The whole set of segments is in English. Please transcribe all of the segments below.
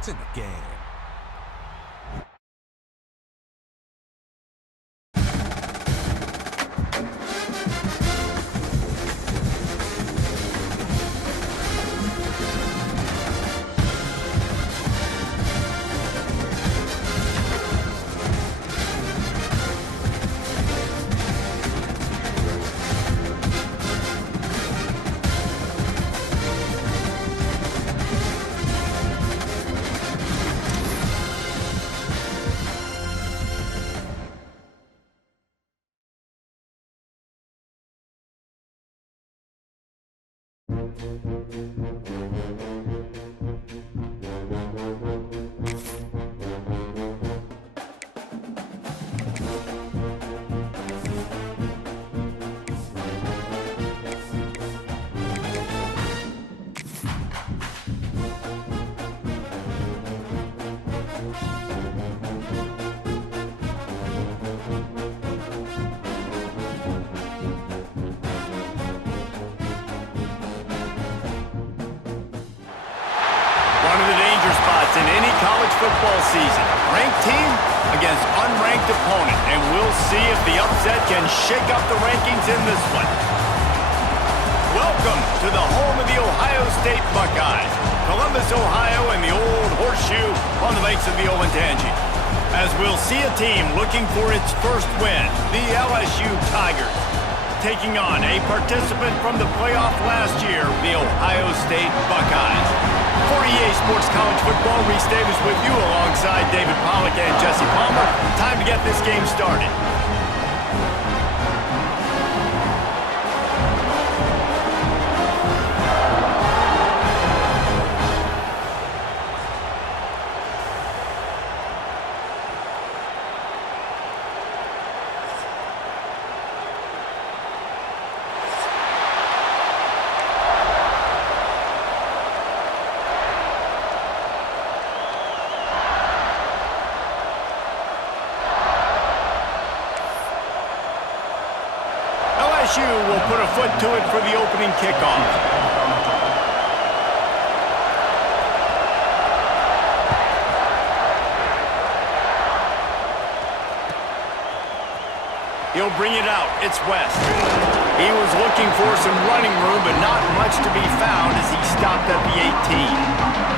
It's in the game. In any college football season, ranked team against unranked opponent, and we'll see if the upset can shake up the rankings in this one. Welcome to the home of the Ohio State Buckeyes, Columbus, Ohio, and the old horseshoe on the banks of the Ncaa. As we'll see a team looking for its first win, the LSU Tigers, taking on a participant from the playoff last year, the Ohio State Buckeyes. For EA Sports College Football, Reese Davis with you alongside David Pollack and Jesse Palmer. Time to get this game started. LSU will put a foot to it for the opening kickoff. He'll bring it out. It's West. He was looking for some running room, but not much to be found as he stopped at the 18.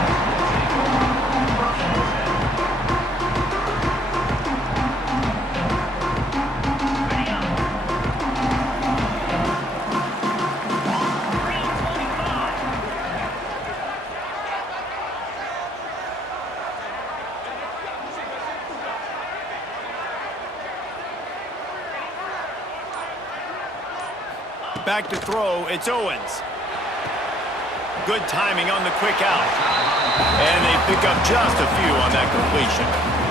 Back to throw, it's Owens. Good timing on the quick out. And they pick up just a few on that completion.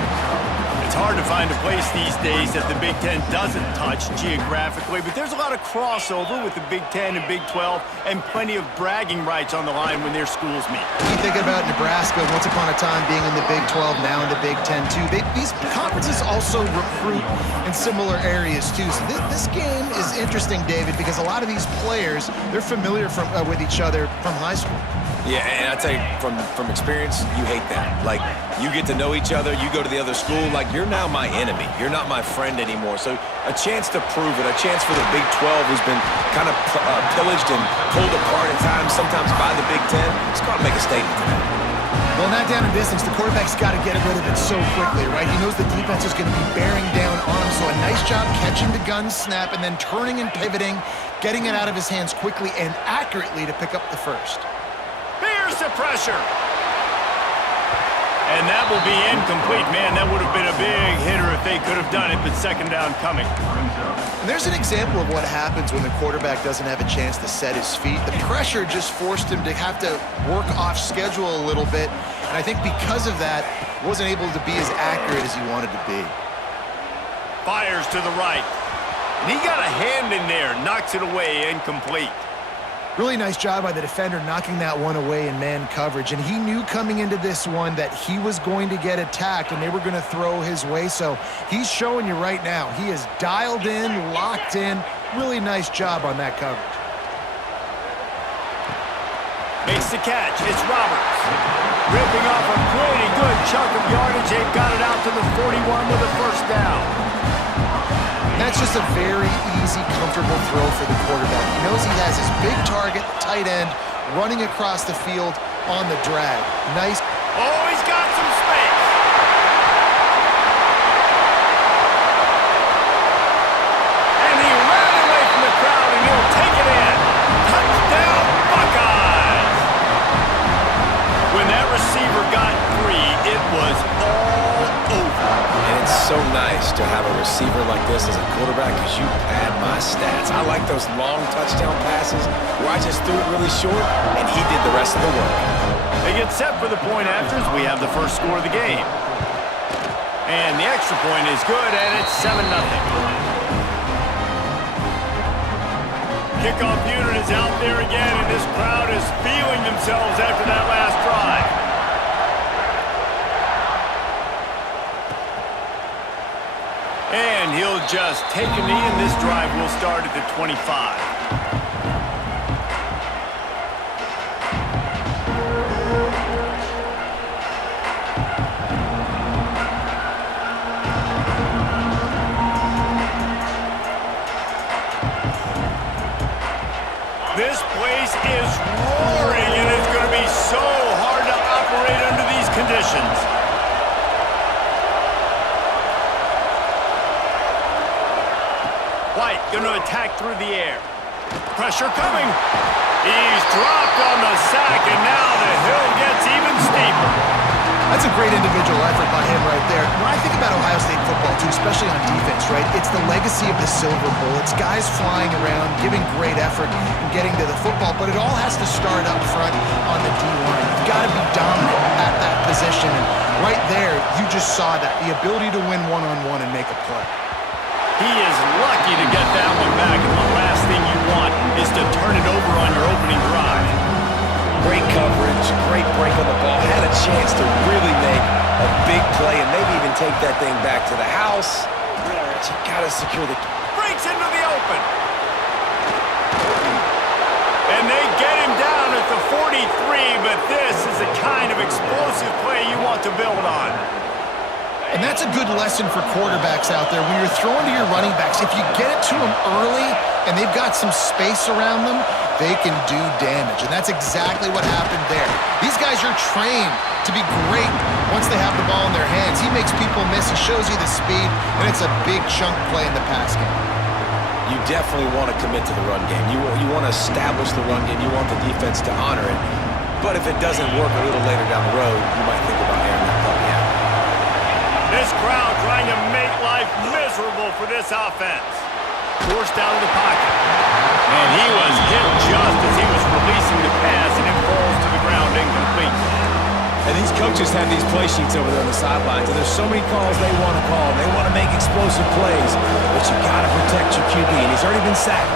It's hard to find a place these days that the Big Ten doesn't touch geographically, but there's a lot of crossover with the Big Ten and Big 12 and plenty of bragging rights on the line when their schools meet. You think about Nebraska, once upon a time being in the Big 12, now in the Big 10 too. These conferences also recruit in similar areas too. So this game is interesting, David, because a lot of these players, they're familiar with each other from high school. Yeah, and I tell you, from experience, you hate that. Like, you get to know each other, you go to the other school, like, you're now my enemy. You're not my friend anymore. So a chance to prove it, a chance for the Big 12, who's been kind of pillaged and pulled apart at times, sometimes by the Big 10. It's got to make a statement today. Well, not down in distance. The quarterback's got to get rid of it so quickly, right? He knows the defense is going to be bearing down on him, so a nice job catching the gun snap and then turning and pivoting, getting it out of his hands quickly and accurately to pick up the first. Here's the pressure. And that will be incomplete. Man, that would have been a big hitter if they could have done it, but second down coming. And there's an example of what happens when the quarterback doesn't have a chance to set his feet. The pressure just forced him to have to work off schedule a little bit, and I think because of that, wasn't able to be as accurate as he wanted to be. Fires to the right. And he got a hand in there, knocks it away, incomplete. Really nice job by the defender knocking that one away in man coverage. And he knew coming into this one that he was going to get attacked and they were going to throw his way. So he's showing you right now, he is dialed in, locked in. Really nice job on that coverage. Makes the catch. It's Roberts. Ripping off a pretty good chunk of yardage. They've got it out to the 41 with a first down. That's just a very easy, comfortable throw for the quarterback. He knows he has his big target, the tight end, running across the field on the drag. Nice. Oh, he's got some space. And he ran away from the crowd, and he'll take it in. Touchdown, Buckeyes. When that receiver got free, it was all over. And it's so nice to have a receiver like this as a quarterback because you pad my stats. I like those long touchdown passes where I just threw it really short and he did the rest of the work. They get set for the point after as we have the first score of the game. And the extra point is good, and it's 7-0. Kickoff unit is out there again, and this crowd is feeling themselves after that last drive. And he'll just take a knee, and this drive will start at the 25. This place is roaring, and it's going to be so hard to operate under these conditions. White going to attack through the air. Pressure coming. He's dropped on the sack, and now the hill gets even steeper. That's a great individual effort by him right there. When I think about Ohio State football, too, especially on defense, right, it's the legacy of the Silver Bullets, guys flying around, giving great effort and getting to the football, but it all has to start up front on the D-line. You've got to be dominant at that position, and right there, you just saw that, the ability to win one-on-one and make a play. He is lucky to get that one back, and the last thing you want is to turn it over on your opening drive. Great coverage, great break on the ball. Had a chance to really make a big play and maybe even take that thing back to the house. But you got to secure the... Breaks into the open. And they get him down at the 43, but this is the kind of explosive play you want to build on. And that's a good lesson for quarterbacks out there. When you're throwing to your running backs, if you get it to them early and they've got some space around them, they can do damage. And that's exactly what happened there. These guys are trained to be great once they have the ball in their hands. He makes people miss. He shows you the speed, and it's a big chunk play in the pass game. You definitely want to commit to the run game. You want to establish the run game. You want the defense to honor it. But if it doesn't work a little later down the road, you might think about airing that puppy out. This crowd trying to make life miserable for this offense. Forced out of the pocket. And he was hit just as he was releasing the pass, and it falls to the ground incomplete. And these coaches have these play sheets over there on the sidelines, and there's so many calls they want to call. They want to make explosive plays, but you got to protect your QB, and he's already been sacked.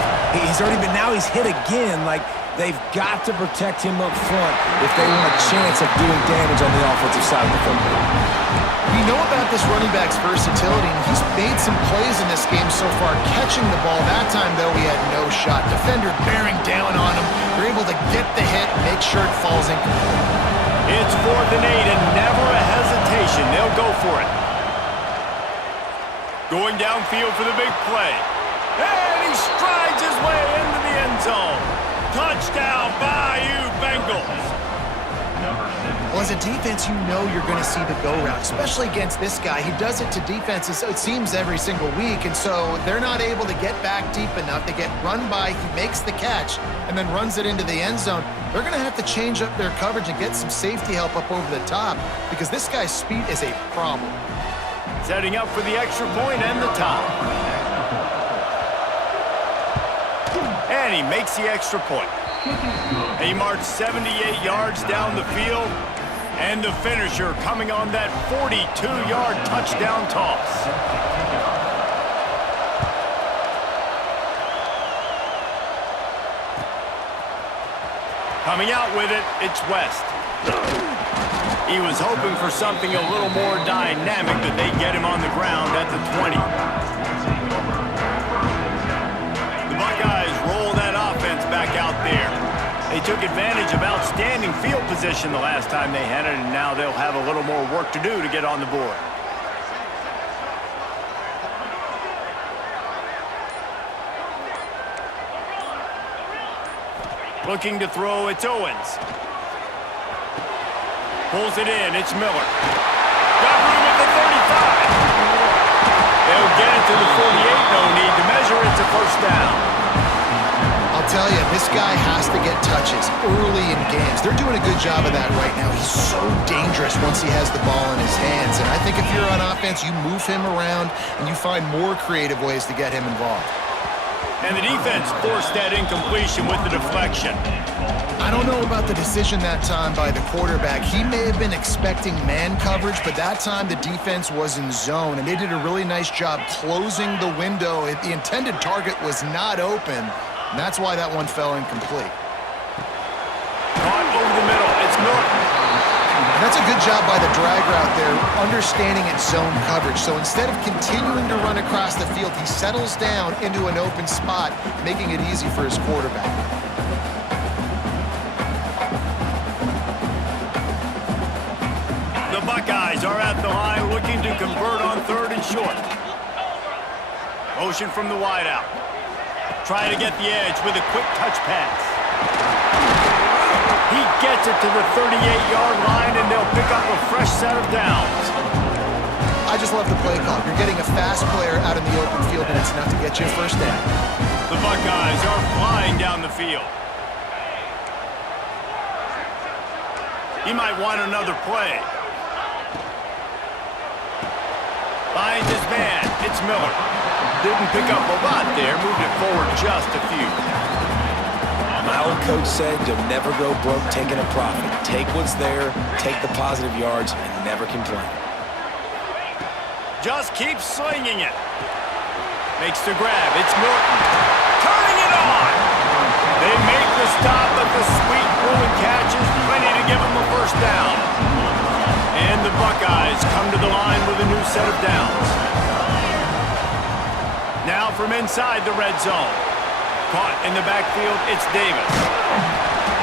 Now he's hit again. Like, they've got to protect him up front if they want a chance of doing damage on the offensive side of the football. We know about this running back's versatility, and he's made some plays in this game so far, catching the ball. That time, though, he had no shot. Defender bearing down on him. They're able to get the hit, make sure it falls incomplete. It's 4th and 8, and never a hesitation. They'll go for it. Going downfield for the big play. And he strides his way into the end zone. Touchdown, Bayou Bengals. Well, as a defense, you know you're going to see the go route, especially against this guy. He does it to defenses, it seems, every single week, and so they're not able to get back deep enough. They get run by, he makes the catch, and then runs it into the end zone. They're going to have to change up their coverage and get some safety help up over the top because this guy's speed is a problem. Setting up for the extra point and the top. And he makes the extra point. He marched 78 yards down the field, and the finisher coming on that 42-yard touchdown toss. Coming out with it, it's West. He was hoping for something a little more dynamic, but they get him on the ground at the 20. The Buckeyes roll that offense back out there. They took advantage of outstanding field position the last time they had it, and now they'll have a little more work to do to get on the board. Looking to throw, it's Owens. Pulls it in, it's Miller. Got room at the 35. They'll get it to the 48, no need to measure, it's a first down. I'll tell you, this guy has to get touches early in games. They're doing a good job of that right now. He's so dangerous once he has the ball in his hands. And I think if you're on offense, you move him around and you find more creative ways to get him involved. And the defense forced that incompletion with the deflection. I don't know about the decision that time by the quarterback. He may have been expecting man coverage, but that time the defense was in zone, and they did a really nice job closing the window. The intended target was not open, and that's why that one fell incomplete. Caught over the middle. It's Miller. And that's a good job by the drag route there, understanding its zone coverage. So instead of continuing to run across the field, he settles down into an open spot, making it easy for his quarterback. The Buckeyes are at the line looking to convert on 3rd and short. Motion from the wideout. Trying to get the edge with a quick touch pass. He gets it to the 38-yard line, and they'll pick up a fresh set of downs. I just love the play call. You're getting a fast player out in the open field, and it's enough to get you a first down. The Buckeyes are flying down the field. He might want another play. Finds his man. It's Miller. Didn't pick up a lot there. Moved it forward just a few. My old coach said you'll never go broke taking a profit. Take what's there, take the positive yards, and never complain. Just keep slinging it. Makes the grab. It's Norton. Turning it on. They make the stop, but the sweet rolling catch is plenty to give them a first down. And the Buckeyes come to the line with a new set of downs. Now from inside the red zone. Caught in the backfield, it's Davis.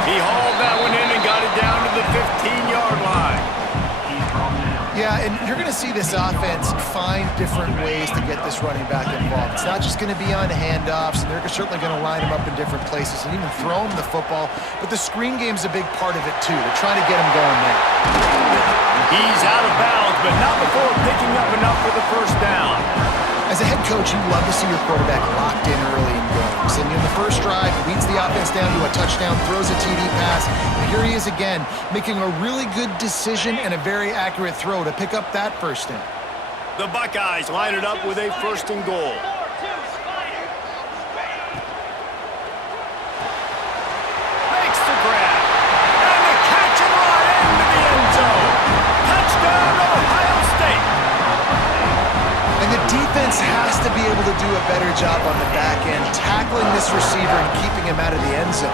He hauled that one in and got it down to the 15-yard line. Yeah, and you're going to see this offense find different ways to get this running back involved. It's not just going to be on handoffs, and they're certainly going to line him up in different places and even throw him the football. But the screen game's a big part of it, too. They're trying to get him going there. He's out of bounds, but not before picking up enough for the first down. As a head coach, you love to see your quarterback locked in early in games. And in the first drive, he leads the offense down to a touchdown, throws a TD pass, and here he is again, making a really good decision and a very accurate throw to pick up that first down. The Buckeyes line it up with a 1st and goal. Makes the grab. And the catch and run into the end zone. Touchdown, Ohio State. And the defense has to be able to do a better job on the back end, tackling this receiver and keeping him out of the end zone.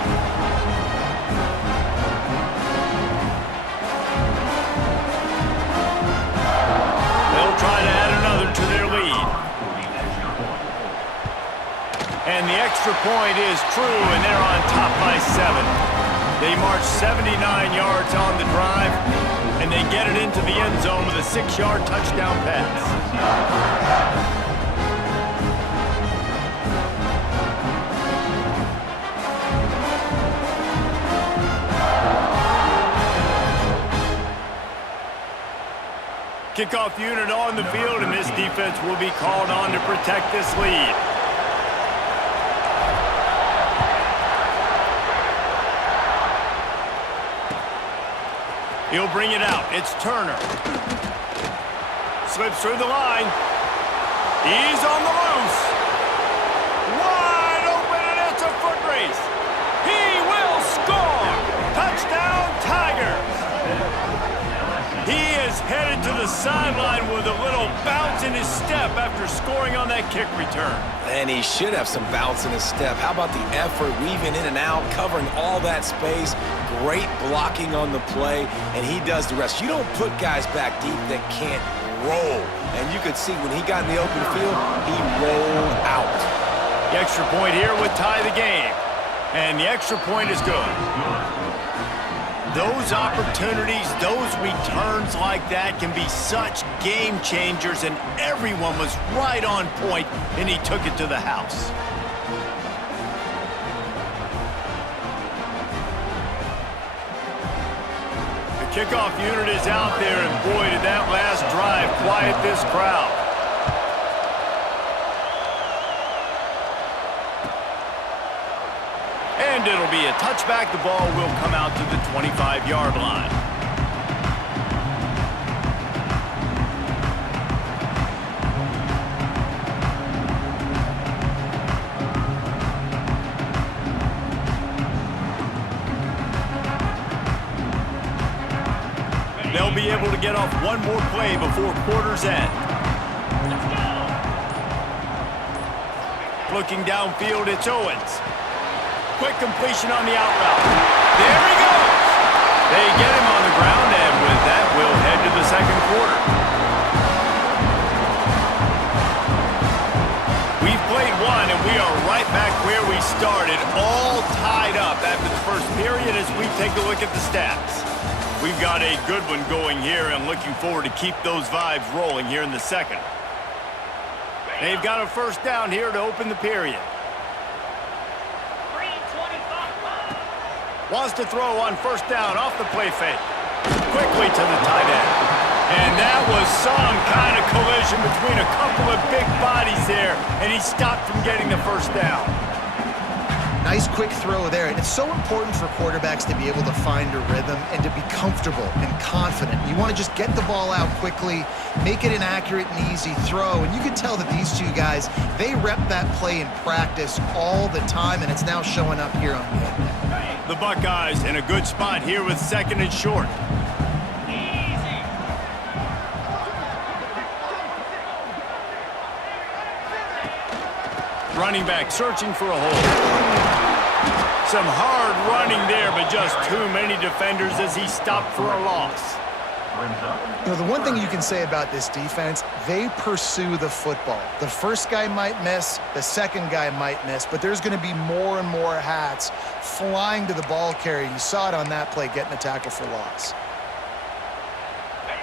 They'll try to add another to their lead. And the extra point is true, and they're on top by 7. They march 79 yards on the drive, and they get it into the end zone with a 6-yard touchdown pass. Kickoff unit on the field, and this defense will be called on to protect this lead. He'll bring it out. It's Turner. Slips through the line. He's on the loose. Wide open, and it's a foot race. He will score. Touchdown, Tigers. He is headed to the sideline with a little bounce in his step after scoring on that kick return. And he should have some bounce in his step. How about the effort, weaving in and out, covering all that space, great blocking on the play, and he does the rest. You don't put guys back deep that can't roll. And you could see when he got in the open field, he rolled out. The extra point here would tie the game. And the extra point is good. Those opportunities, those returns like that can be such game changers, and everyone was right on point, and he took it to the house. The kickoff unit is out there, and boy, did that last drive quiet this crowd. And it'll be a touchback. The ball will come out to the 25-yard line. They'll be able to get off one more play before quarter's end. Looking downfield, it's Owens. Quick completion on the out route. There he goes! They get him on the ground, and with that, we'll head to the second quarter. We've played one, and we are right back where we started, all tied up after the first period as we take a look at the stats. We've got a good one going here, and looking forward to keep those vibes rolling here in the second. They've got a first down here to open the period. Wants to throw on first down off the play fake. Quickly to the tight end. And that was some kind of collision between a couple of big bodies there, and he stopped from getting the first down. Nice quick throw there, and it's so important for quarterbacks to be able to find a rhythm and to be comfortable and confident. You want to just get the ball out quickly, make it an accurate and easy throw, and you can tell that these two guys, they rep that play in practice all the time, and it's now showing up here on game day. The Buckeyes in a good spot here with second and short. Easy. Running back searching for a hole. Some hard running there, but just too many defenders as he stopped for a loss. You know, the one thing you can say about this defense, they pursue the football. The first guy might miss, the second guy might miss, but there's going to be more and more hats flying to the ball carrier. You saw it on that play, getting a tackle for loss.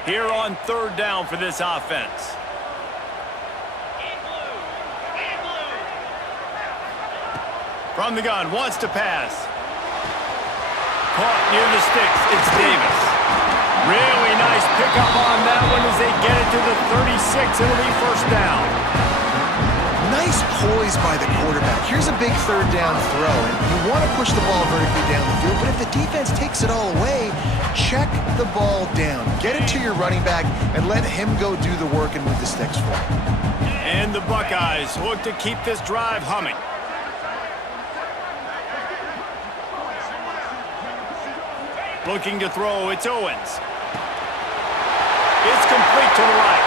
Here on third down for this offense. From the gun, wants to pass. Caught near the sticks, it's Davis. Really nice pickup on that one as they get it to the 36. It'll be first down. Nice poise by the quarterback. Here's a big third down throw, and you want to push the ball vertically down the field, but if the defense takes it all away, check the ball down. Get it to your running back and let him go do the work and move the sticks for you. And the Buckeyes look to keep this drive humming. Looking to throw, it's Owens. It's complete to the right.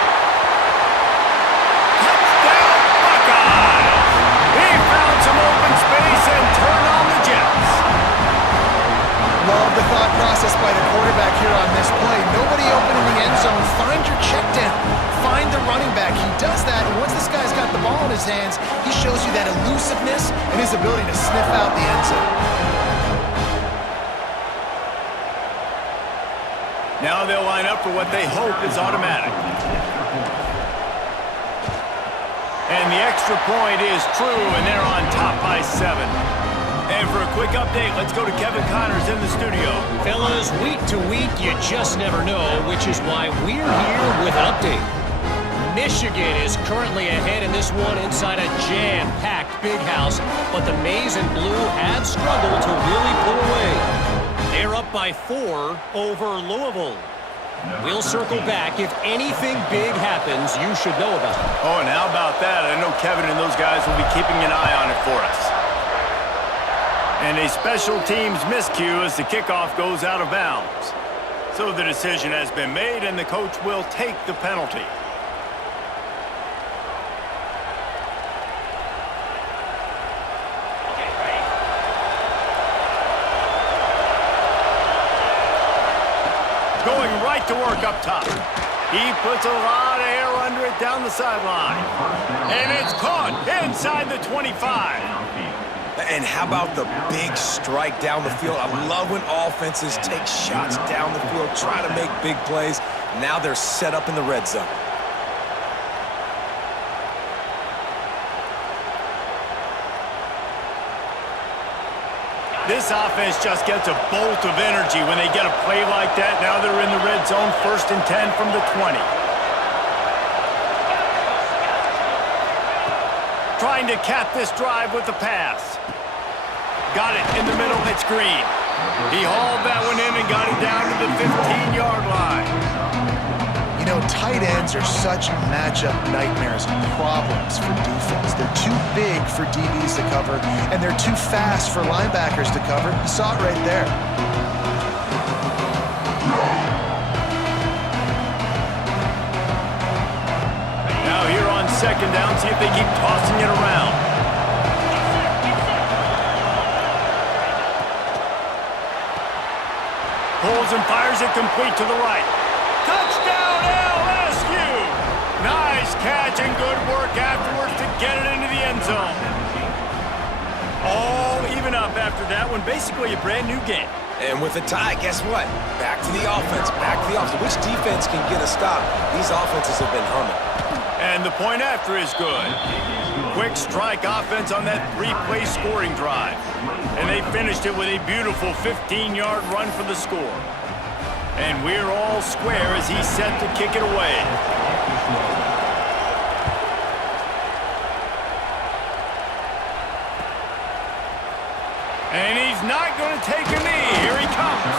Touchdown, Buckeyes! He found some open space and turned on the Jets. Love the thought process by the quarterback here on this play. Nobody open in the end zone. Find your check down. Find the running back. He does that, and once this guy's got the ball in his hands, he shows you that elusiveness and his ability to sniff out the end zone. Now they'll line up for what they hope is automatic. And the extra point is true, and they're on top by 7. And for a quick update, let's go to Kevin Connors in the studio. Fellas, week to week, you just never know, which is why we're here with an update. Michigan is currently ahead in this one inside a jam-packed big house, but the Maize and Blue have struggled to really pull away. They're up by 4 over Louisville. We'll circle back. If anything big happens, you should know about it. Oh, and how about that? I know Kevin and those guys will be keeping an eye on it for us. And a special teams miscue as the kickoff goes out of bounds. So the decision has been made, and the coach will take the penalty. Going right to work up top. He puts a lot of air under it down the sideline. And it's caught inside the 25. and how about the big strike down the field? I love when offenses take shots down the field, try to make big plays. Now they're set up in the red zone. This offense just gets a bolt of energy when they get a play like that. Now they're in the red zone, 1st and 10 from the 20. Trying to cap this drive with the pass. Got it in the middle, it's Green. He hauled that one in and got it down to the 15-yard line. You know, tight ends are such matchup nightmares and problems for defense. They're too big for DBs to cover, and they're too fast for linebackers to cover. You saw it right there. Now here on 2nd down, see if they keep tossing it around. Pulls and fires it complete to the right. Touchdown, LSU! Nice catch and good work afterwards to get it into the end zone. All even up after that one. Basically a brand new game. And with a tie, guess what? Back to the offense, back to the offense. Which defense can get a stop? These offenses have been humming. And the point after is good. Quick strike offense on that 3-play scoring drive. And they finished it with a beautiful 15-yard run for the score. And we're all square as he's set to kick it away. And he's not going to take a knee. Here he comes.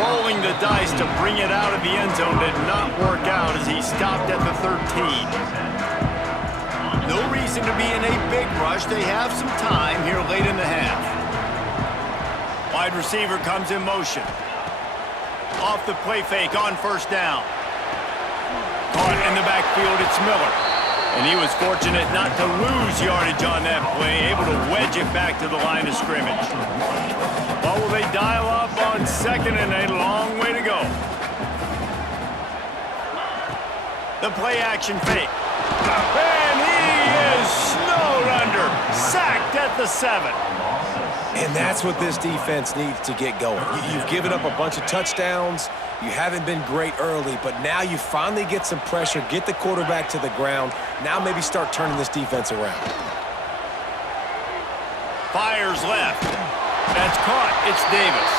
Rolling the dice to bring it out of the end zone did not work out as he stopped at the 13. No reason to be in a big rush. They have some time here late in the half. Wide receiver comes in motion. Off the play fake on 1st down. Caught in the backfield, it's Miller. And he was fortunate not to lose yardage on that play, able to wedge it back to the line of scrimmage. What will they dial up on 2nd and a long way to go? The play action fake. And he is snowed under, sacked at the 7. And that's what this defense needs to get going. You've given up a bunch of touchdowns. You haven't been great early, but now you finally get some pressure, get the quarterback to the ground. Now maybe start turning this defense around. Fires left. That's caught. It's Davis.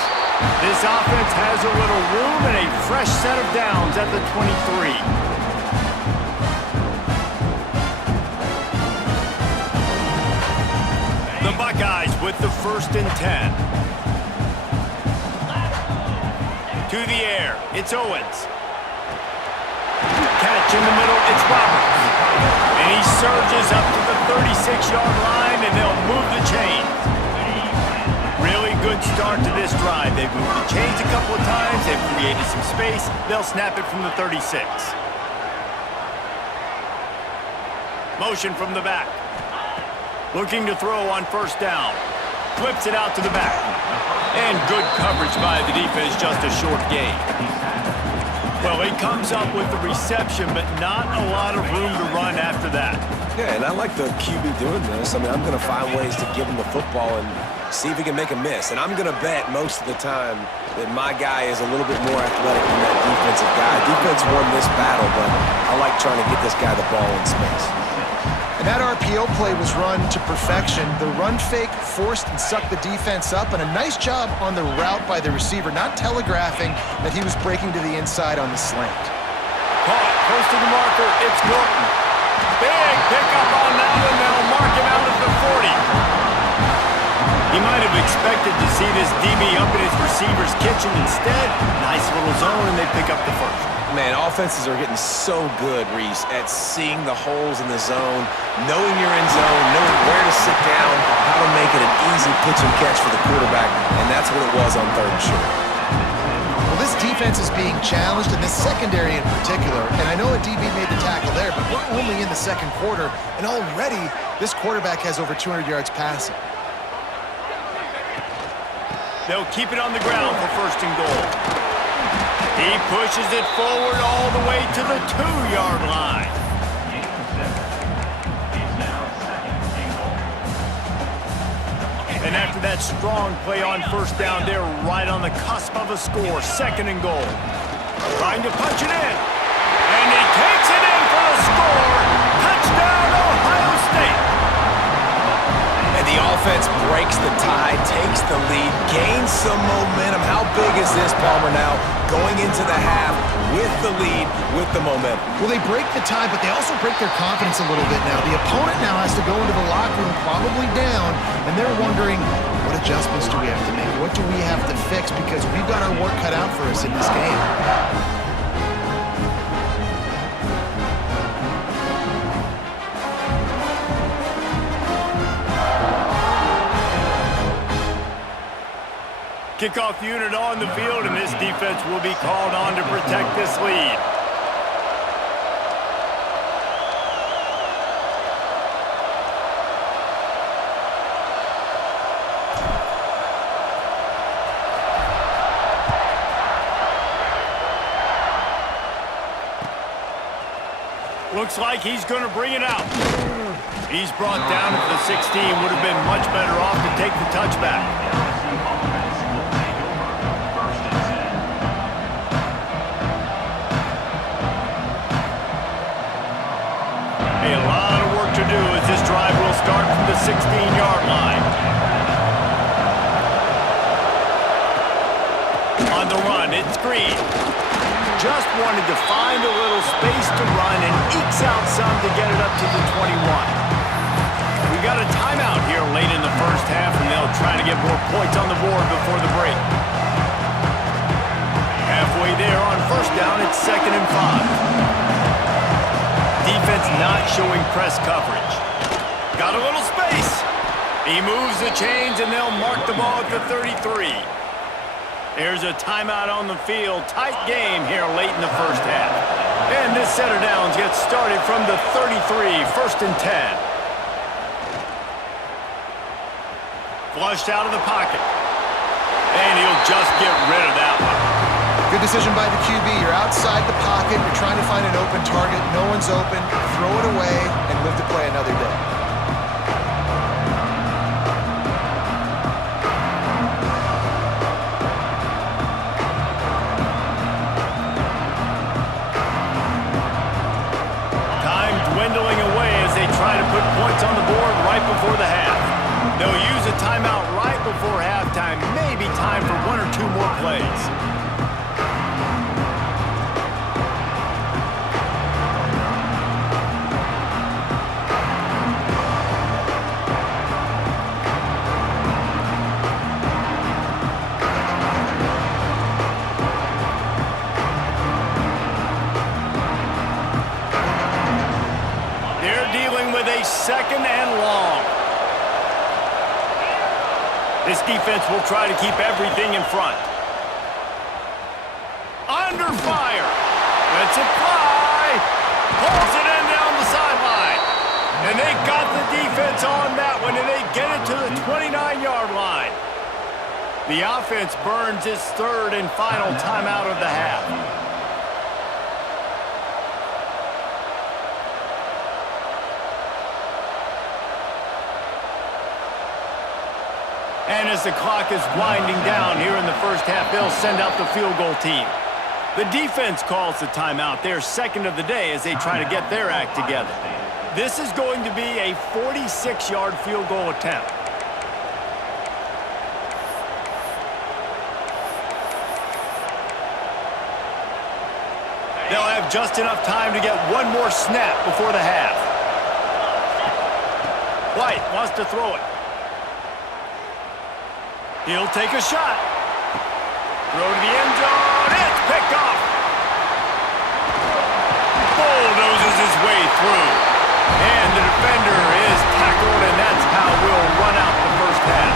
This offense has a little room and a fresh set of downs at the 23. The Buckeyes with the 1st and 10. To the air, it's Owens. Catch in the middle, it's Roberts. And he surges up to the 36-yard line, and they'll move the chains. Really good start to this drive. They've moved the chains a couple of times. They've created some space. They'll snap it from the 36. Motion from the back. Looking to throw on 1st down. Flips it out to the back. And good coverage by the defense, just a short gain. Well, he comes up with the reception, but not a lot of room to run after that. Yeah, and I like the QB doing this. I mean, I'm going to find ways to give him the football and see if he can make a miss. And I'm going to bet most of the time that my guy is a little bit more athletic than that defensive guy. Defense won this battle, but I like trying to get this guy the ball in space. And that RPO play was run to perfection. The run fake forced and sucked the defense up, and a nice job on the route by the receiver, not telegraphing that he was breaking to the inside on the slant. Caught, close to the marker, it's Norton. Big pickup on that one, they'll mark him out at the 40. He might have expected to see this DB up in his receiver's kitchen. Instead, nice little zone, and they pick up the 1st. Man, offenses are getting so good, Reese, at seeing the holes in the zone, knowing you're in zone, knowing where to sit down, how to make it an easy pitch and catch for the quarterback, and that's what it was on 3rd and short. Well, this defense is being challenged, and this secondary in particular, and I know a DB made the tackle there, but we're only in the 2nd quarter, and already this quarterback has over 200 yards passing. They'll keep it on the ground for 1st and goal. He pushes it forward all the way to the 2-yard line. after that strong play on first down, they're right on the cusp of a score. 2nd and goal. Trying to punch it in. And he takes it in for the score. Touchdown, Ohio State. And the offense breaks the tie, takes the lead, gains some momentum. How big is this, Palmer, now going into the half with the lead, with the momentum? Well, they break the tie, but they also break their confidence a little bit now. The opponent now has to go into the locker room probably down, and they're wondering, what adjustments do we have to make? What do we have to fix? Because we've got our work cut out for us in this game. Kickoff unit on the field, and this defense will be called on to protect this lead. Looks like he's going to bring it out. He's brought down at the 16. Would have been much better off to take the touchback. A lot of work to do as this drive will start from the 16-yard line. On the run, it's Green. Just wanted to find a little space to run and ekes out some to get it up to the 21. We got a timeout here late in the first half, and they'll try to get more points on the board before the break. Halfway there on first down, it's 2nd and 5. Defense not showing press coverage. Got a little space. He moves the chains, and they'll mark the ball at the 33. There's a timeout on the field. Tight game here late in the first half. And this set of downs gets started from the 33, 1st and 10. Flushed out of the pocket. And he'll just get rid of that one. Good decision by the QB. You're outside the pocket. You're trying to find an open target. No one's open. Throw it away and live to play another day. Time dwindling away as they try to put points on the board right before the half. They'll use a timeout right before halftime. Maybe time for 1 or 2 more plays. A 2nd and long. This defense will try to keep everything in front. Under fire. Lets it fly. Pulls it in down the sideline. And they got the defense on that one, and they get it to the 29-yard line. The offense burns its 3rd and final timeout of the half. And as the clock is winding down here in the first half, they'll send out the field goal team. The defense calls the timeout. They're 2nd of the day as they try to get their act together. This is going to be a 46-yard field goal attempt. They'll have just enough time to get one more snap before the half. White wants to throw it. He'll take a shot. Throw to the end zone. It's picked off. Bulldozes his way through. And the defender is tackled, and that's how we'll run out the first half.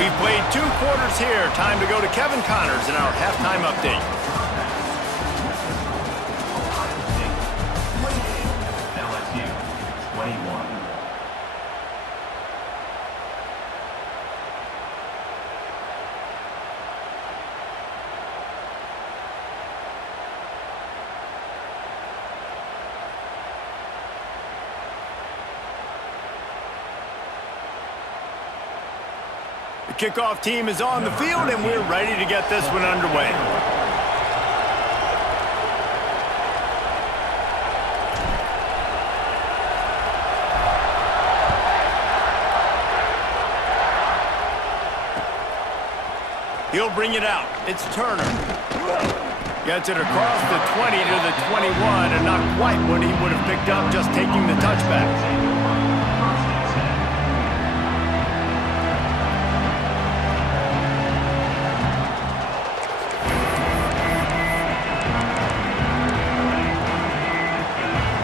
We've played 2 quarters here. Time to go to Kevin Connors in our halftime update. LSU 21. kickoff team is on the field, and we're ready to get this one underway. He'll bring it out. It's Turner. Gets it across the 20 to the 21, and not quite what he would have picked up just taking the touchback.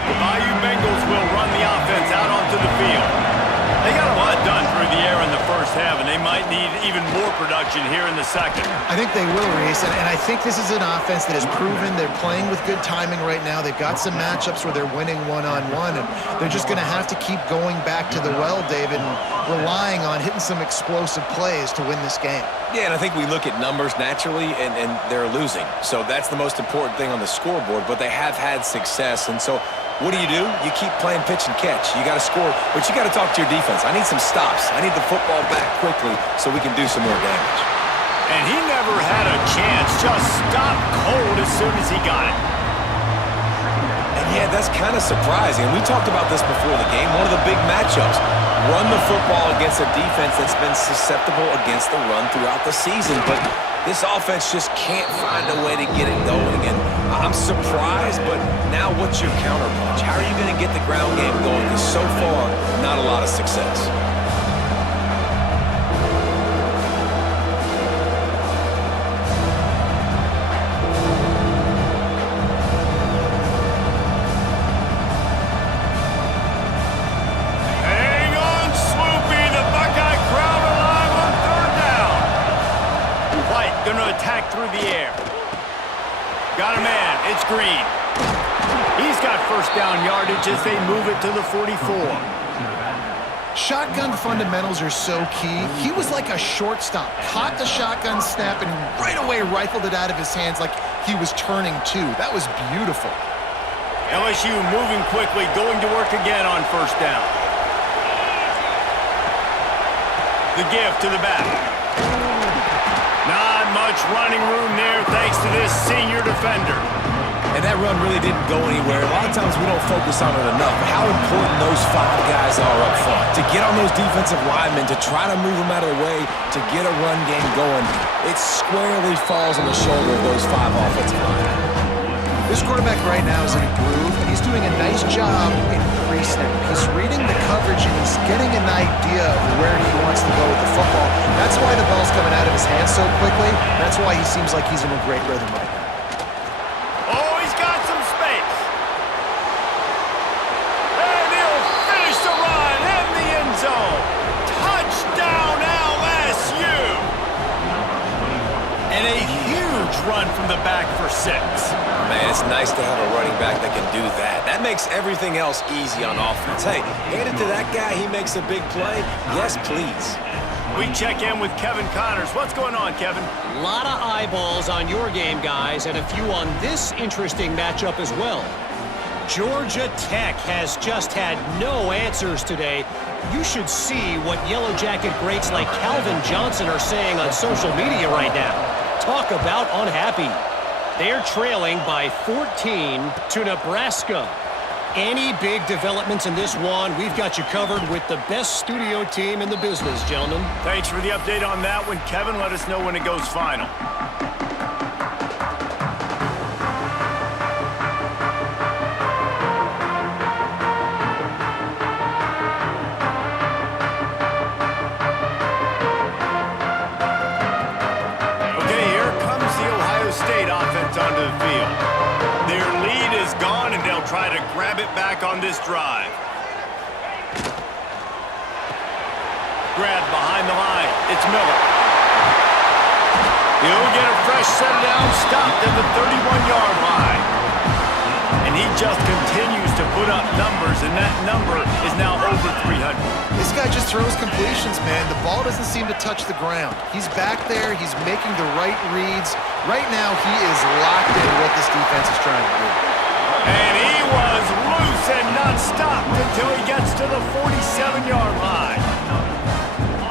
The Bayou Bengals will run the offense out onto the field. They got a lot done through the air in the first half, and they might need even more production here in the second. I think they will, Reese, and I think this is an offense that has proven they're playing with good timing right now. They've got some matchups where they're winning one-on-one, and they're just going to have to keep going back to the well, David, and relying on hitting some explosive plays to win this game. Yeah, and I think we look at numbers naturally, and they're losing. So that's the most important thing on the scoreboard, but they have had success, and so what do? You keep playing pitch and catch. You got to score, but you got to talk to your defense. I need some stops. I need the football back quickly so we can do some more damage. And he never had a chance. Just stopped cold as soon as he got it. And yeah, that's kind of surprising. And we talked about this before the game. One of the big matchups. Run the football against a defense that's been susceptible against the run throughout the season. But this offense just can't find a way to get it going. And I'm surprised, but now what's your counterpunch? How are you going to get the ground game going? Because so far, not a lot of success. Hang on, Swoopy. The Buckeye crowd alive on third down. White going to attack through the air. Got a man. It's Green. He's got first down yardage as they move it to the 44. Shotgun fundamentals are so key. He was like a shortstop, caught the shotgun snap, and right away rifled it out of his hands like he was turning two. That was beautiful. LSU moving quickly, going to work again on first down. The give to the back. Not much running room there thanks to this senior defender. And that run really didn't go anywhere. A lot of times we don't focus on it enough. How important those five guys are up front. To get on those defensive linemen, to try to move them out of the way, to get a run game going, it squarely falls on the shoulder of those five offensive linemen. This quarterback right now is in a groove, and he's doing a nice job in pre-snap. He's reading the coverage, and he's getting an idea of where he wants to go with the football. That's why the ball's coming out of his hands so quickly. That's why he seems like he's in a great rhythm right now. Oh, he's got some space. And he'll finish the run in the end zone. Touchdown, LSU. And a huge run from the back for 6. Man, it's nice to have a running back that can do that. That makes everything else easy on offense. Hey, hand it to that guy. He makes a big play. Yes, please. We check in with Kevin Connors. What's going on, Kevin? A lot of eyeballs on your game, guys, and a few on this interesting matchup as well. Georgia Tech has just had no answers today. You should see what Yellow Jacket greats like Calvin Johnson are saying on social media right now. Talk about unhappy. They're trailing by 14 to Nebraska. Any big developments in this one, we've got you covered with the best studio team in the business, gentlemen. Thanks for the update on that one, Kevin. Let us know when it goes final. Okay, here comes the Ohio State offense onto the field. Their lead is gone, and they'll try to grab it back on this drive. Grab behind the line. It's Miller. He'll get a fresh set down, stopped at the 31-yard line. And he just continues to put up numbers, and that number is now over 300. This guy just throws completions, man. The ball doesn't seem to touch the ground. He's back there. He's making the right reads. Right now, he is locked into what this defense is trying to do. And he was loose and not stopped until he gets to the 47-yard line.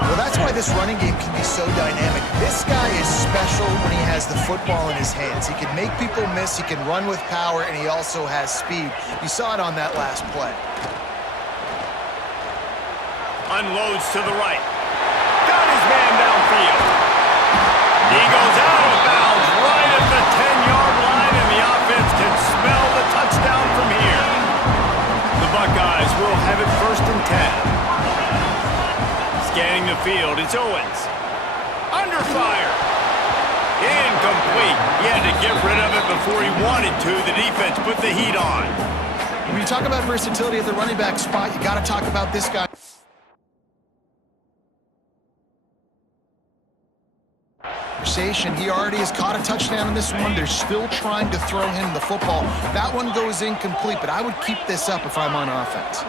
Well, that's why this this running game can be so dynamic. This guy is special when he has the football in his hands. He can make people miss, he can run with power, and he also has speed. You saw it on that last play. Unloads to the right. Got his man downfield. He goes out of bounds right at the 10-yard line, and the offense can smell the touchdown from here. The Buckeyes will have it 1st and 10. Scanning the field, it's Owens. Under fire. Incomplete. He had to get rid of it before he wanted to. The defense put the heat on. When you talk about versatility at the running back spot, you got to talk about this guy. He already has caught a touchdown in this one. They're still trying to throw him the football. That one goes incomplete, but I would keep this up if I'm on offense.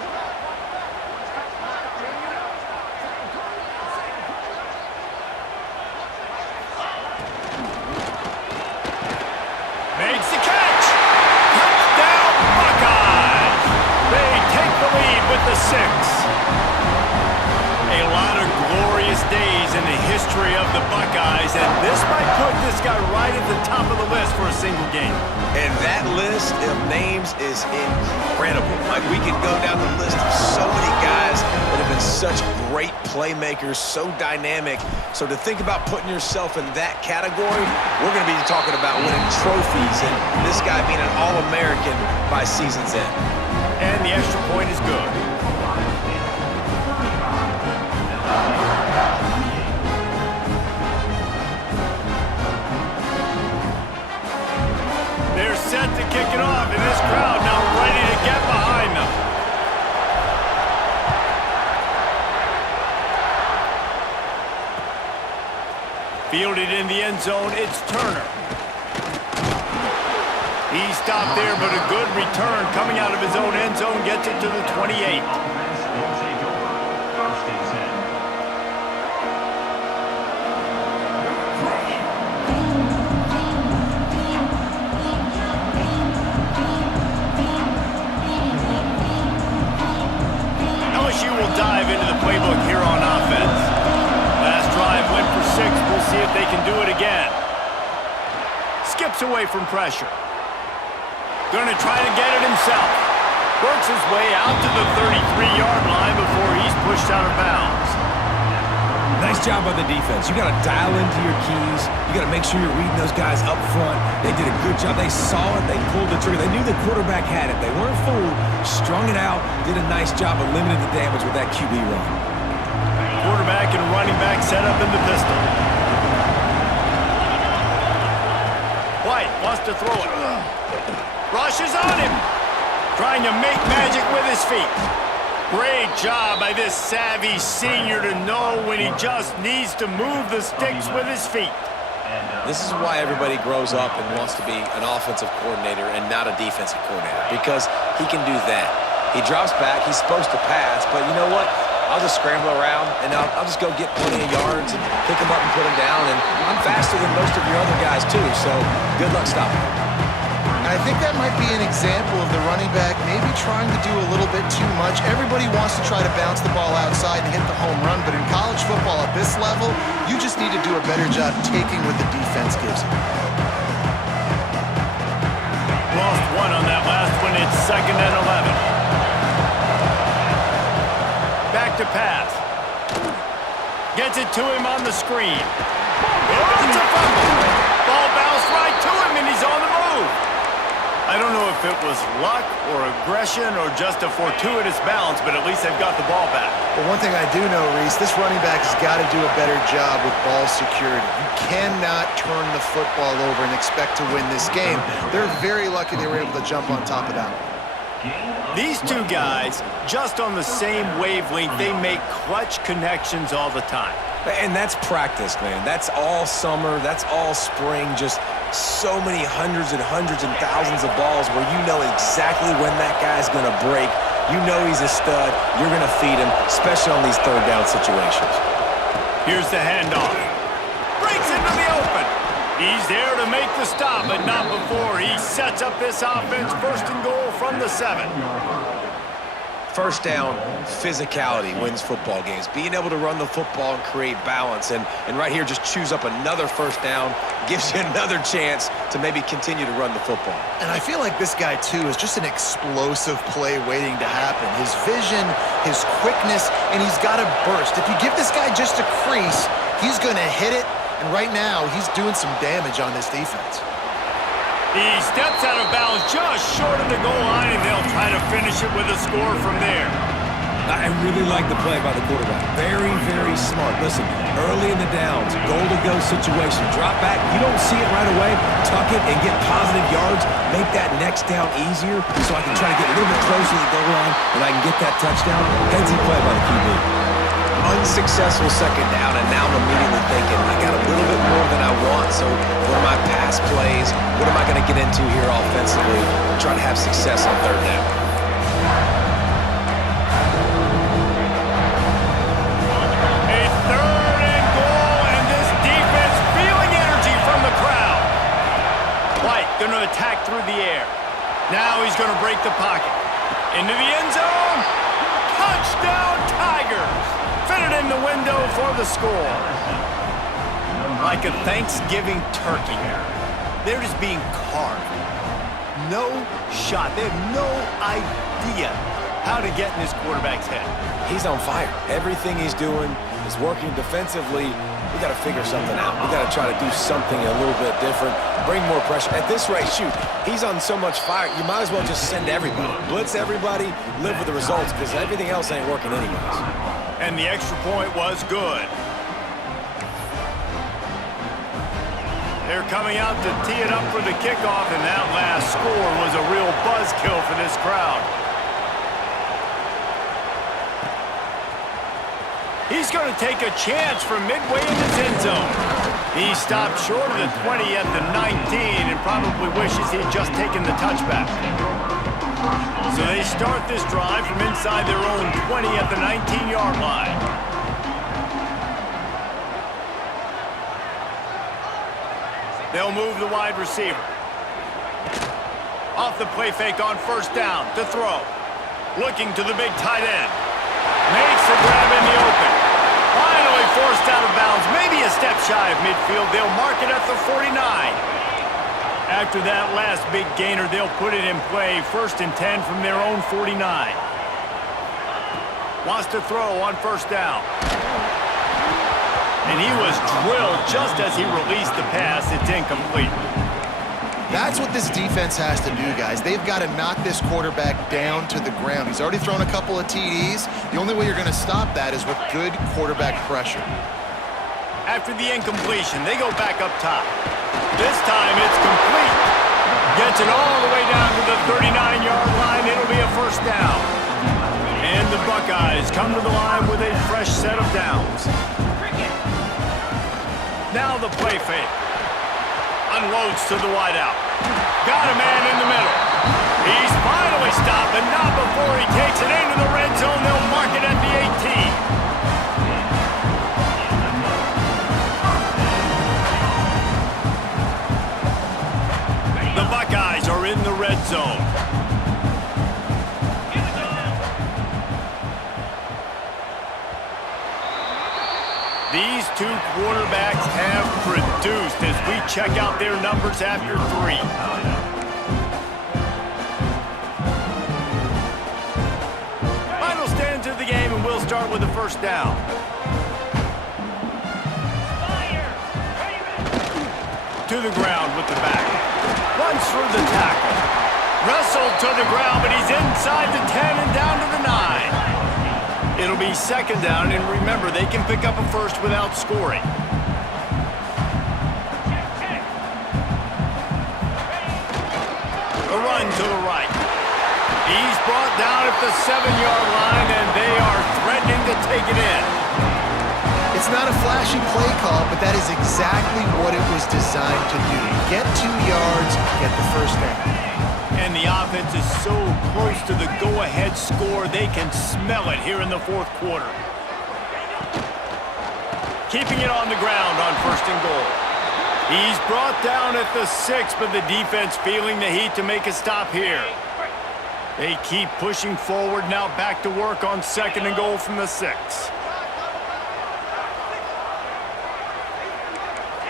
Makes the catch. Touchdown, Buckeyes. They take the lead with the 6. A lot of glorious days in the history of the Buckeyes, and this might put this guy right at the top of the list for a single game. And that list of names is incredible. Like, we could go down the list of so many guys that have been such great playmakers, so dynamic. So to think about putting yourself in that category, we're going to be talking about winning trophies and this guy being an All-American by season's end. And the extra point is good. They're set to kick it off, and this crowd now ready to get behind them. Fielded in the end zone, it's Turner. He stopped there, but a good return coming out of his own end zone gets it to the 28. LSU will dive into the playbook here on offense. Last drive went for 6. We'll see if they can do it again. Skips away from pressure. Going to try to get it himself. Works his way out to the 33-yard line before he's pushed out of bounds. Nice job by the defense. You got to dial into your keys. You got to make sure you're reading those guys up front. They did a good job. They saw it. They pulled the trigger. They knew the quarterback had it. They weren't fooled. Strung it out. Did a nice job of limiting the damage with that QB run. Quarterback and running back set up in the pistol. White wants to throw it. Rushes on him. Trying to make magic with his feet. Great job by this savvy senior to know when he just needs to move the sticks with his feet. This is why everybody grows up and wants to be an offensive coordinator and not a defensive coordinator, because he can do that. He drops back. He's supposed to pass, but you know what? I'll just scramble around, and I'll just go get plenty of yards and pick him up and put him down, and I'm faster than most of your other guys, too, so good luck stopping him. I think that might be an example of the running back maybe trying to do a little bit too much. Everybody wants to try to bounce the ball outside and hit the home run, but in college football at this level, you just need to do a better job taking what the defense gives you. Lost one on that last one. It's 2nd and 11. Back to pass. Gets it to him on the screen. It's a fumble. Ball bounced right to him, and he's on the move. I don't know if it was luck or aggression or just a fortuitous bounce, but at least they've got the ball back. But one thing I do know, Reese, this running back has got to do a better job with ball security. You cannot turn the football over and expect to win this game. They're very lucky they were able to jump on top of that. These two guys, just on the same wavelength, they make clutch connections all the time. And that's practice, man. That's all summer. That's all spring. Just so many hundreds and thousands of balls where you know exactly when that guy's going to break. You know he's a stud. You're going to feed him, especially on these third down situations. Here's the handoff. Breaks into the open. He's there to make the stop, but not before he sets up this offense 1st and goal from the 7. First down, physicality wins football games. Being able to run the football and create balance. And right here, just choose up another first down, gives you another chance to maybe continue to run the football. And I feel like this guy, too, is just an explosive play waiting to happen. His vision, his quickness, and he's got a burst. If you give this guy just a crease, he's going to hit it. And right now, he's doing some damage on this defense. He steps out of bounds just short of the goal line, and they'll try to finish it with a score from there. I really like the play by the quarterback. Very, very smart. Listen, early in the downs, goal-to-go situation. Drop back. You don't see it right away. Tuck it and get positive yards. Make that next down easier so I can try to get a little bit closer to the goal line and I can get that touchdown. Headsy play by the QB. Unsuccessful second down, and now I'm immediately thinking, I got a little bit more than I want, so what are my pass plays? What am I going to get into here offensively? Try to have success on third down. A third and goal, and this defense feeling energy from the crowd. White going to attack through the air. Now he's going to break the pocket. Into the end zone. Touchdown, Tigers. Fitted in the window for the score. Like a Thanksgiving turkey, they're just being carved. No shot. They have no idea how to get in this quarterback's head. He's on fire. Everything he's doing is working defensively. We got to figure something out. We got to try to do something a little bit different. Bring more pressure. At this rate, shoot, he's on so much fire, you might as well just send everybody. Blitz everybody, live with the results, because everything else ain't working anyways. And the extra point was good. They're coming out to tee it up for the kickoff, and that last score was a real buzzkill for this crowd. He's going to take a chance from midway in his end zone. He stopped short of the 20 at the 19 and probably wishes he'd just taken the touchback. So they start this drive from inside their own 20 at the 19-yard line. They'll move the wide receiver. Off the play fake on first down to throw. Looking to the big tight end. Makes the grab in the open. Finally forced out of bounds. Maybe a step shy of midfield. They'll mark it at the 49. After that last big gainer, they'll put it in play. 1st and 10 from their own 49. Wants to throw on first down. And he was drilled just as he released the pass. It's incomplete. That's what this defense has to do, guys. They've got to knock this quarterback down to the ground. He's already thrown a couple of TDs. The only way you're going to stop that is with good quarterback pressure. After the incompletion, they go back up top. This time it's complete. Gets it all the way down to the 39-yard line. It'll be a first down. And the Buckeyes come to the line with a fresh set of downs. Now the play fake. Unloads to the wideout. Got a man in the middle. He's finally stopped, but not before he takes it into the red zone. They'll mark it at the 18. The Buckeyes are in the red zone. These two quarterbacks have produced as we check out their numbers after 3. Final stanza of the game, and we'll start with the first down. To the ground with the back. Runs through the tackle. Wrestled to the ground, but he's inside the 10 and down to the 9. It'll be second down, and remember, they can pick up a first without scoring. A run to the right. He's brought down at the 7-yard line, and they are threatening to take it in. It's not a flashy play call, but that is exactly what it was designed to do. Get 2 yards, get the first down. And the offense is so close to the go-ahead score, they can smell it here in the 4th quarter. Keeping it on the ground on 1st and goal. He's brought down at the 6, but the defense feeling the heat to make a stop here. They keep pushing forward. Now back to work on 2nd and goal from the 6.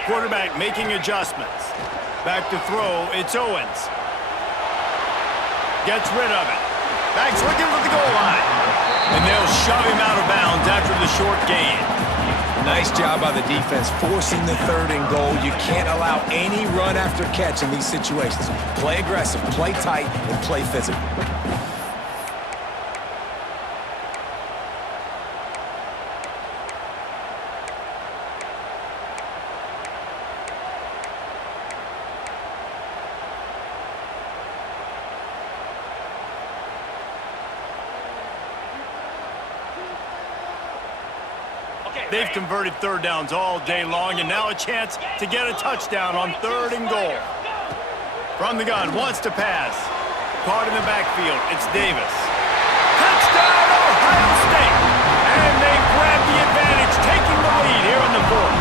Quarterback making adjustments. Back to throw. It's Owens. Gets rid of it. Back's looking for the goal line. And they'll shove him out of bounds after the short gain. Nice job by the defense, forcing the 3rd and goal. You can't allow any run after catch in these situations. Play aggressive, play tight, and play physical. They've converted 3rd downs all day long, and now a chance to get a touchdown on 3rd and goal. From the gun, wants to pass. Caught in the backfield, it's Davis. Touchdown, Ohio State! And they grab the advantage, taking the lead here in the 4th.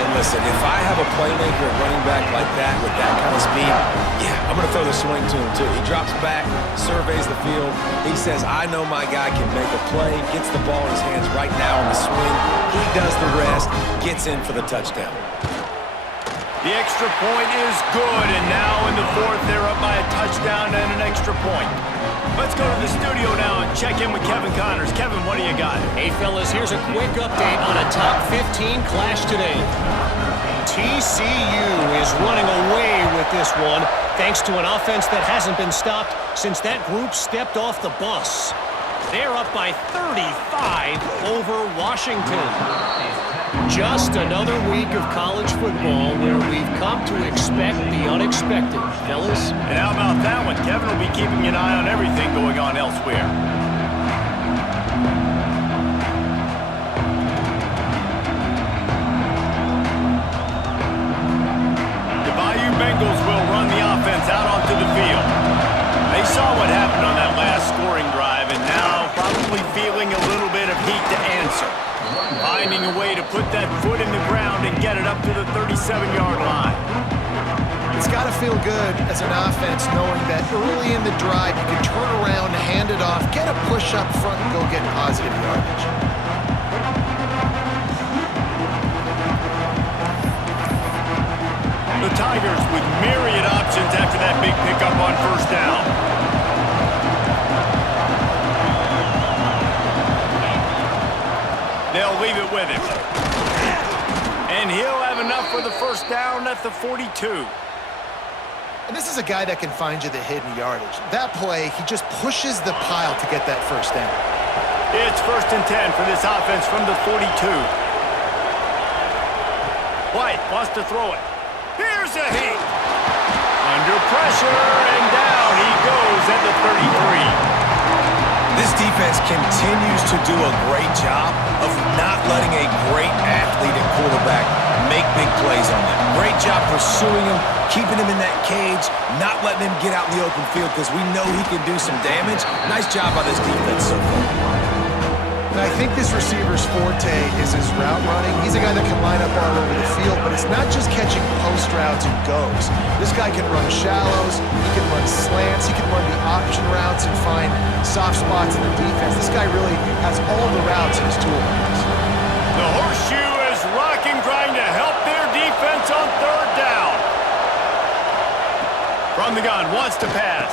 And listen, if I have a playmaker at running back like that with that kind of speed, yeah, I'm going to throw the swing to him too. He drops back, surveys the field. He says, I know my guy can make a play, gets the ball in his hands right now on the swing. He does the rest, gets in for the touchdown. The extra point is good, and now in the 4th, they're up by a touchdown and an extra point. Let's go to the studio now and check in with Kevin Connors. Kevin, what do you got? Hey, fellas, here's a quick update on a top 15 clash today. TCU is running away with this one, thanks to an offense that hasn't been stopped since that group stepped off the bus. They're up by 35 over Washington. Just another week of college football where we've come to expect the unexpected, fellas. And how about that one? Kevin will be keeping an eye on everything going on elsewhere. The Bayou Bengals will run the offense out onto the field. They saw what happened on that last scoring drive, and now probably feeling a little bit of heat to answer. Finding a way to put that foot in the ground and get it up to the 37-yard line. It's got to feel good as an offense knowing that early in the drive you can turn around, hand it off, get a push up front, and go get positive yardage. The Tigers with myriad options after that big pickup on 1st down. They'll leave it with him. And he'll have enough for the 1st down at the 42. And this is a guy that can find you the hidden yardage. That play, he just pushes the pile to get that 1st down. It's 1st and 10 for this offense from the 42. White wants to throw it. Here's a heat. Under pressure, and down he goes at the 33. This defense continues to do a great job of not letting a great athlete at quarterback make big plays on them. Great job pursuing him, keeping him in that cage, not letting him get out in the open field because we know he can do some damage. Nice job by this defense so far. And I think this receiver's forte is his route running. He's a guy that can line up all over the field, but it's not just catching post routes and goes. This guy can run shallows, he can run slants, he can run the option routes and find soft spots in the defense. This guy really has all the routes in his toolbox. The horseshoe is rocking, trying to help their defense on 3rd down. From the gun, wants to pass.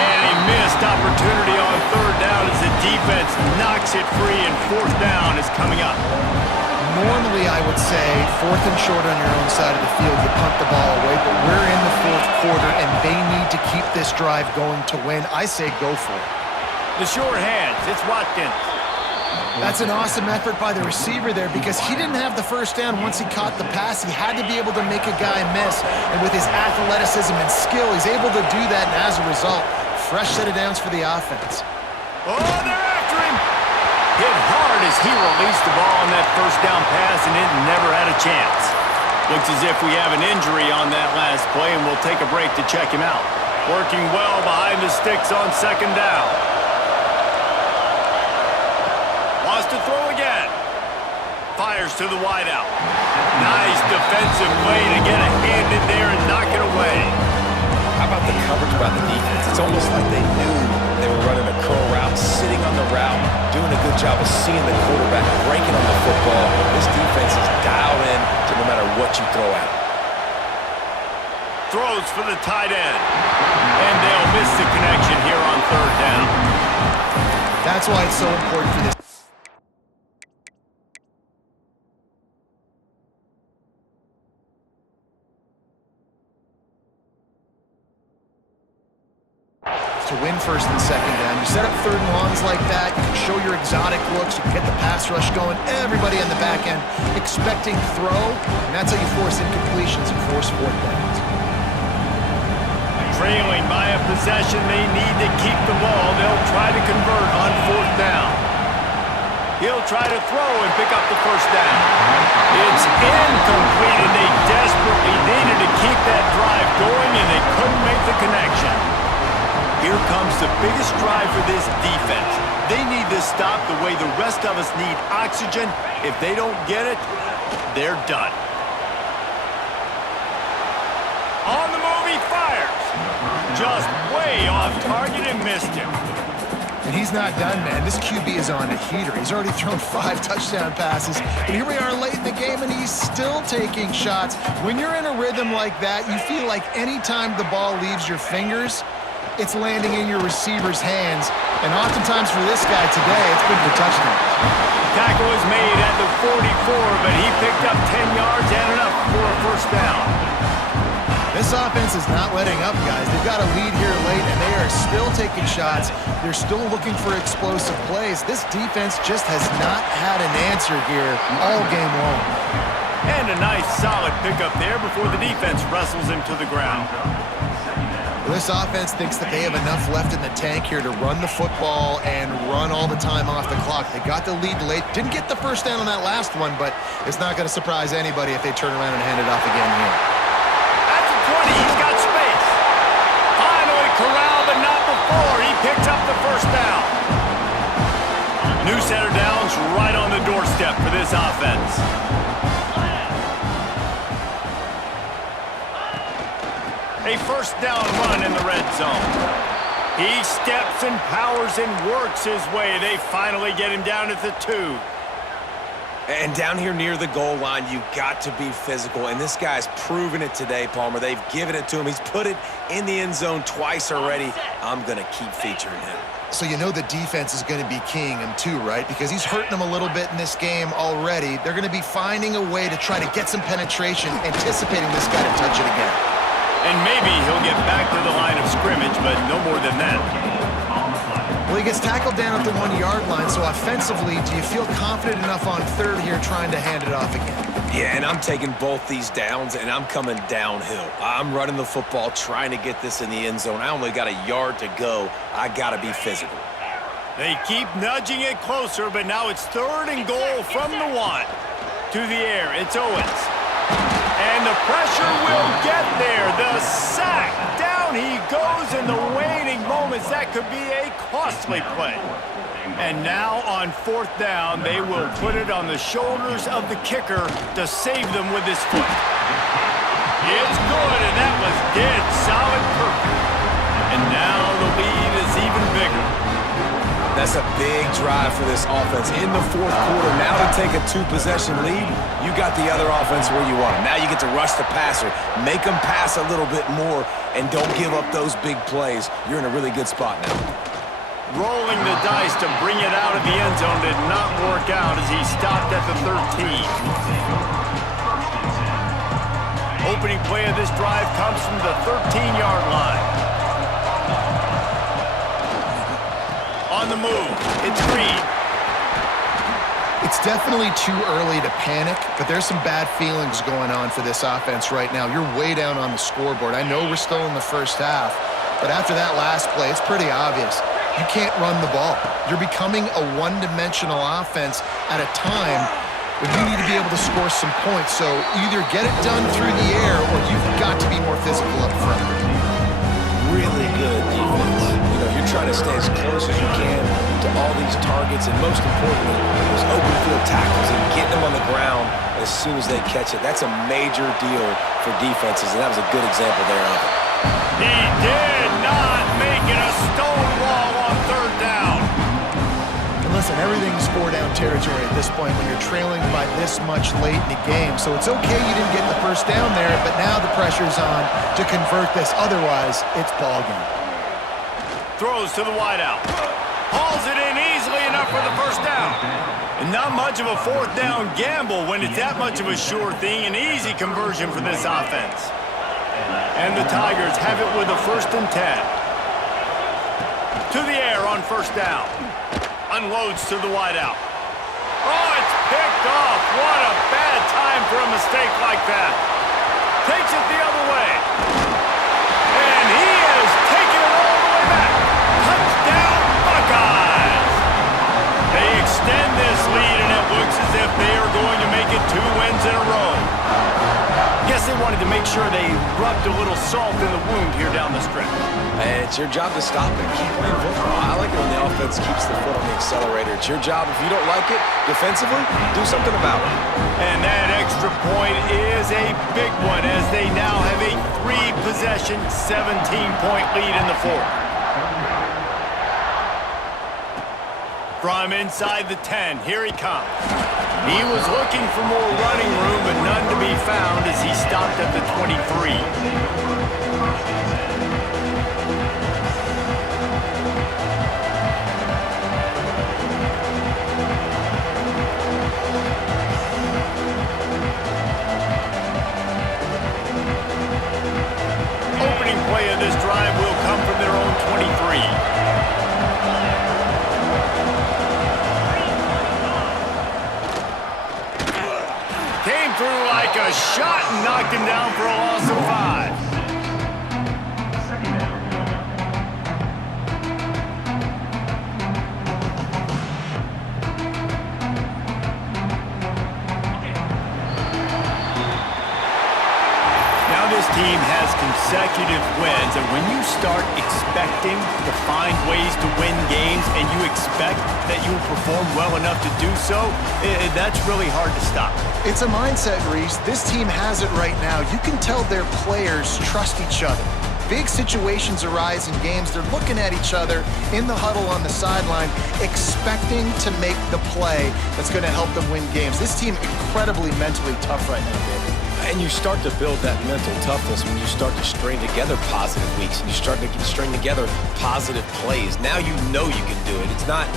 And a missed opportunity on 3rd down as the defense knocks it free, and 4th down is coming up. Normally, I would say 4th and short on your own side of the field, you punt the ball away, but we're in the 4th quarter, and they need to keep this drive going to win. I say go for it. The short hands, it's Watkins. That's an awesome effort by the receiver there because he didn't have the 1st down once he caught the pass. He had to be able to make a guy miss, and with his athleticism and skill, he's able to do that, and as a result, fresh set of downs for the offense. Oh, they're after him! Hit hard as he released the ball on that 1st down pass, and it never had a chance. Looks as if we have an injury on that last play, and we'll take a break to check him out. Working well behind the sticks on 2nd down. Wants to throw again. Fires to the wideout. Nice defensive play to get a hand in there and knock it away. How about the coverage by the defense? It's almost like they knew they were running a curl route, sitting on the route, doing a good job of seeing the quarterback, breaking on the football. This defense is dialed in to no matter what you throw at them. Throws for the tight end. And they'll miss the connection here on third down. That's why it's so important for this to win first and second down. You set up third and longs like that, you can show your exotic looks, you can get the pass rush going, everybody on the back end expecting throw, and that's how you force incompletions and force fourth downs. Trailing by a possession, they need to keep the ball. They'll try to convert on fourth down. He'll try to throw and pick up the first down. It's incomplete, and they desperately needed to keep that drive going, and they couldn't make the connection. Here comes the biggest drive for this defense. They need to stop the way the rest of us need oxygen. If they don't get it, they're done. On the move, he fires. Just way off target and missed him. And he's not done, man. This QB is on a heater. He's already thrown 5 touchdown passes. And here we are late in the game, and he's still taking shots. When you're in a rhythm like that, you feel like any time the ball leaves your fingers, it's landing in your receiver's hands. And oftentimes for this guy today, it's been for touchdowns. Tackle was made at the 44, but he picked up 10 yards and enough for a first down. This offense is not letting up, guys. They've got a lead here late, and they are still taking shots. They're still looking for explosive plays. This defense just has not had an answer here all game long. And a nice solid pickup there before the defense wrestles him to the ground. This offense thinks that they have enough left in the tank here to run the football and run all the time off the clock. They got the lead late. Didn't get the first down on that last one, but it's not going to surprise anybody if they turn around and hand it off again here. At the 20, he's got space. Finally corralled, but not before. He picks up the first down. New set of downs right on the doorstep for this offense. A first down run in the red zone. He steps and powers and works his way. They finally get him down at the 2. And down here near the goal line, you got to be physical. And this guy's proven it today, Palmer. They've given it to him. He's put it in the end zone twice already. I'm going to keep featuring him. So you know the defense is going to be keying him too, right? Because he's hurting them a little bit in this game already. They're going to be finding a way to try to get some penetration, anticipating this guy to touch it again. And maybe he'll get back to the line of scrimmage, but no more than that. Well, he gets tackled down at the 1-yard line, so offensively, do you feel confident enough on third here trying to hand it off again? Yeah, and I'm taking both these downs, and I'm coming downhill. I'm running the football, trying to get this in the end zone. I only got a yard to go. I got to be physical. They keep nudging it closer, but now it's third and goal from the 1. To the air, it's Owens. And the pressure will get there. The sack. Down he goes in the waning moments. That could be a costly play. And now on fourth down, they will put it on the shoulders of the kicker to save them with his foot. It's good, and that was dead solid perfect. And now the lead is even bigger. That's a big drive for this offense in the fourth quarter. Now to take a 2-possession lead, you got the other offense where you want them. Now you get to rush the passer, make them pass a little bit more, and don't give up those big plays. You're in a really good spot now. Rolling the dice to bring it out of the end zone did not work out as he stopped at the 13. Opening play of this drive comes from the 13-yard line. On the move, it's Reed. It's definitely too early to panic, but there's some bad feelings going on for this offense right now. You're way down on the scoreboard. I know we're still in the first half, but after that last play, it's pretty obvious. You can't run the ball. You're becoming a one-dimensional offense at a time when you need to be able to score some points. So either get it done through the air or you've got to be more physical up front. Really good defense. You know, you're trying to stay as close as you can to all these targets, and most importantly, those open field tackles and getting them on the ground as soon as they catch it. That's a major deal for defenses, and that was a good example there of it. He did not make it a stone wall on third down. And listen, everything's four-down territory at this point when you're trailing by this much late in the game. So it's okay you didn't get the first down there, but now the pressure's on to convert this. Otherwise, it's ball game. Throws to the wideout. Hauls it in easily enough for the first down. And not much of a fourth down gamble when it's that much of a sure thing. An easy conversion for this offense. And the Tigers have it with a 1st and 10. To the air on first down. Unloads to the wideout. Oh, it's picked off. What a bad time for a mistake like that. Takes it the other way. And he is taking it all the way back. Touchdown, Buckeyes. They extend this lead, and it looks as if they are going to make it 2 wins in a row. Guess they wanted to make sure they rubbed a little salt in the wound here down the stretch. And it's your job to stop it. Keep playing football. I like it when the offense keeps the foot on the accelerator. It's your job. If you don't like it defensively, do something about it. And that extra point is a big one as they now have a 3-possession, 17-point lead in the 4th. From inside the 10, here he comes. He was looking for more running room, but none to be found as he stopped at the 23. Opening play of this drive will come from their own 23. Came through like a shot and knocked him down for a loss of 5. Now this team has consecutive wins, and when you start expecting to find ways to win games and you expect that you will perform well enough to do so, that's really hard to stop. It's a mindset, Reese. This team has it right now. You can tell their players trust each other. Big situations arise in games. They're looking at each other in the huddle on the sideline, expecting to make the play that's going to help them win games. This team incredibly mentally tough right now, David. And you start to build that mental toughness when you start to string together positive weeks and you start to string together positive plays. Now you know you can do it. It's not,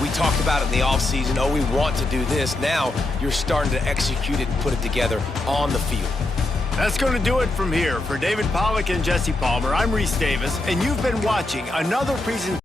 we talked about it in the offseason, oh, we want to do this. Now you're starting to execute it and put it together on the field. That's going to do it from here. For David Pollack and Jesse Palmer, I'm Reese Davis, and you've been watching another presentation